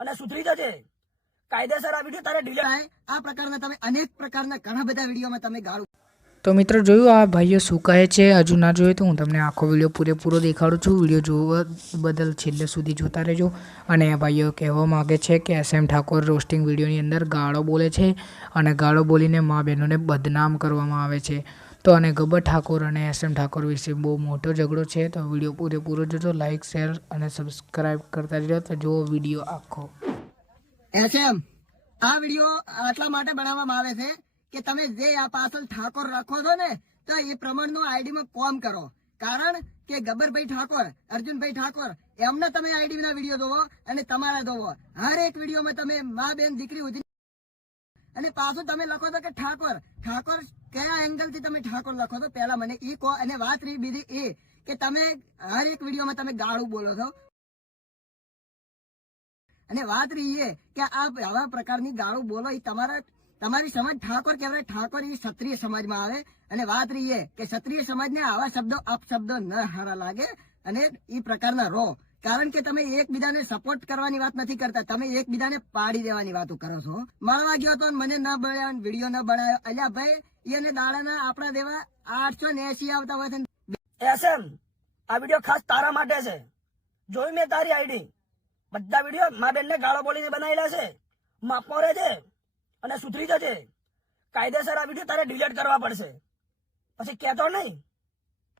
અને સુધરી જજે. કાયદેસર આ વિડીયો તારે ડિલીટ. આ પ્રકારના તમે અનેક પ્રકારના ઘણા બધા વિડીયોમાં તમે ગાળું. તો મિત્રો જોયું આ ભાઈઓ શું કહે છે. હજુ ના જોયું તો હું તમને આખો વિડીયો પૂરેપૂરો દેખાડું છું. વિડીયો જોવા બદલ છેલ્લે સુધી જોતા રહેજો. અને આ ભાઈઓ કહેવા માગે છે કે SM ઠાકોર રોસ્ટિંગ વિડીયોની અંદર ગાળો બોલે છે અને ગાળો બોલીને મા બહેનોને બદનામ કરવામાં આવે છે. તો અને ગબ્બર ઠાકોર અને SM ઠાકોર વિશે બહુ મોટો ઝઘડો છે. તો વિડીયો પૂરેપૂરો જોજો. લાઇક શેર અને સબસ્ક્રાઈબ કરતા રહેજો. તો જુઓ વિડીયો આખો. SM આ વિડીયો આટલા માટે બનાવવામાં આવે છે કે તમે જે આ પાછળ ઠાકોર રાખો છો ને તો એ પ્રમાણનો આઈડીમાં કોમ કરો. કારણ કે ગબ્બરભાઈ ઠાકોર, અર્જુનભાઈ ઠાકોર એમના તમે આઈડી ના વિડીયો જોવો અને તમારા જોવો. હર એક વિડીયોમાં તમે મા બેન દીકરી ઉધી અને પાછું તમે લખો છો કે ઠાકોર. ઠાકોર કયા એંગલ થી તમે ઠાકોર લખો છો પેલા મને એ કહો. અને વાત રહી બીજી એ કે તમે હર એક વિડીયોમાં તમે ગાળું બોલો છો. અને વાત રહી એ કે આવા પ્રકારની ગાળું બોલો એ તમારી સમાજ ઠાકોર કહેવાય. ઠાકોર એ ક્ષત્રિય સમાજમાં આવે. અને વાત રહી એ કે ક્ષત્રિય સમાજને આવા શબ્દો અપશબ્દો ન સારા લાગે અને એ પ્રકારના રહો. કારણ કે તમે એકબીજાને સપોર્ટ કરવાની વાત નથી કરતા, તમે એકબીજાને પાડી દેવાની વાતો કરો છો. મળવા ગયો તો મને ન બનાવ્યો, વિડીયો ન બનાવ્યો. અલ્યા ભાઈ એને દાડાના આપણા દેવા 880 આવતા હોય છે. SM આ વિડીયો ખાસ તારા માટે છે. જોઈ મેં તારી આઈડી. બધા વિડીયો મા બેન ને ગાળો બોલીને બનાવેલા છે. માફમાં રહેજે અને સુધરી જજે. કાયદેસર આ વિડીયો તારે ડિલીટ કરવા પડશે. પછી કહેતો નહીં